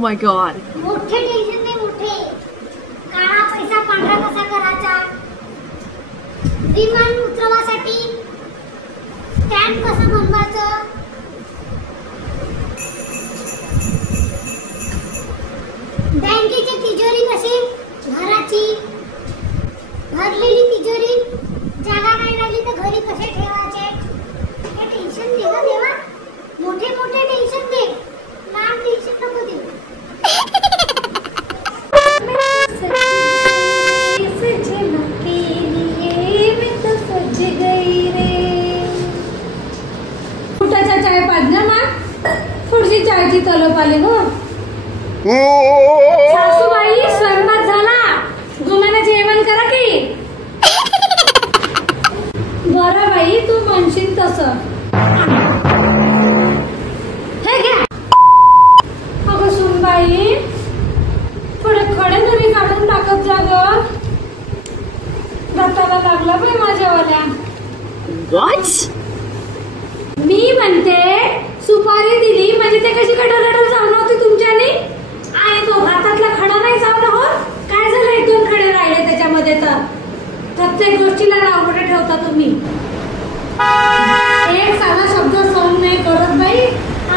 माय God. मोठे tension नाही मोठे. काळा पैसा पांढरा कसा करायचा, विमान उतरवासाठी स्टँड कसं बनवायचं, बँकेची तिजोरी कशी घराची भरलेली तिजोरी जागा नाही राहिली तर घरी कसे ठेवायचे, हे टेन्शन दे गं देवा. मोठे मोठे टेन्शन दे, लहान टेन्शन नको दे. कुठाचा चाय पाजणार ना, थोडीशी चायची तलप आली हो. सासूबाई स्वयंपाक झाला, गुमाना जेवण करा की. बरं बाई तू म्हणशील तसं. हे घ्या. अगं सुनबाई थोडे खडे तरी काढून टाकत जा ग, दाताला लागला बाई माझ्यावाल्या. मी म्हणते सुपारी दिली म्हणजे ते कशी गडगड जाऊन होती तुमच्यानी, आणि तो हातातला खडा नाही जाऊन होत. काय झालं, एक दोन खडे राहिले त्याच्यामध्ये, तर प्रत्येक गोष्टीला रावडे ठेवता तुम्ही. एक साधा शब्द सहन नाही करत बाई.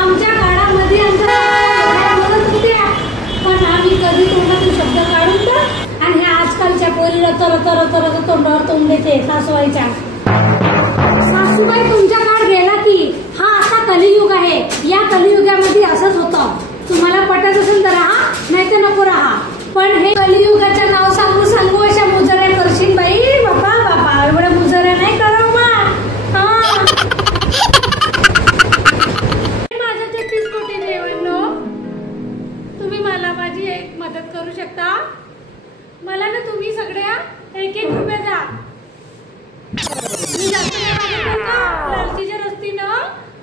आमच्या काळामध्ये आमच्या मदत होत्या, पण आम्ही कधी तोंडातून शब्द काढून तर, आणि ह्या आजकालच्या पोरीला तर तर तर तोंडावर तोंड देते सासूबाईच्या. सासूबाई तुमच्या काळ गेला की, हा आता कलियुग आहे. या कलियुगामध्ये असंच होतं. तुम्हाला पटत असेल तर राहा, नाही तर नको राहा. पण हे कलियुगाचं नाव सांगू सांगू अशा मुजऱ्या करशील बाई. बापा बापा एवढ्या मुजऱ्या नाही करावं मा. माझं 33 कोटी देवांनो, तुम्ही मला माझी एक मदत करू शकता. मला ना तुम्ही सगळ्या 1-1 रुपये द्या. मी जास्त लालचीच्या रस्तीनं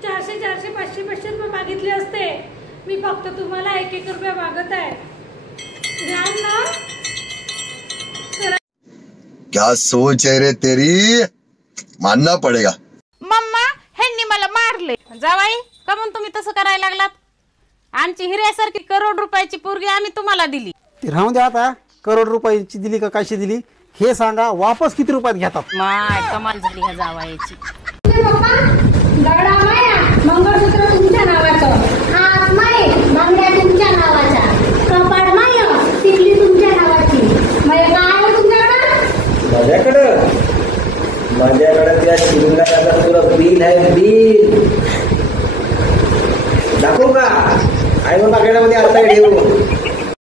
400, 500 रुपये मागितले असते. मी फक्त तुम्हाला 1-1 रुपये मागत आहे. क्या सोच है रे तेरी, मानना पडेगा. मम्मा ह्यांनी मला मारले. जावाई का म्हणून तुम्ही तसं करायला लागलात. आमची हिऱ्यासारखी करोड रुपयाची पोरगी आम्ही तुम्हाला दिली. ती राहून द्या आता. करोड रुपयाची दिली का कशी दिली हे सांगा. वापस किती रुपयात घेतात. माय कमाल झाली ह्या जावाईची. मंगळसूत्र तुमच्या नावाचं, हात माय बांगड्या तुमच्या नावाचा, कपाट माय टिकली तुमच्या नावाची. काय आहे तुमच्याकडं? माझ्याकडं त्या शिवण्याचा तुला बिल आहे बिल.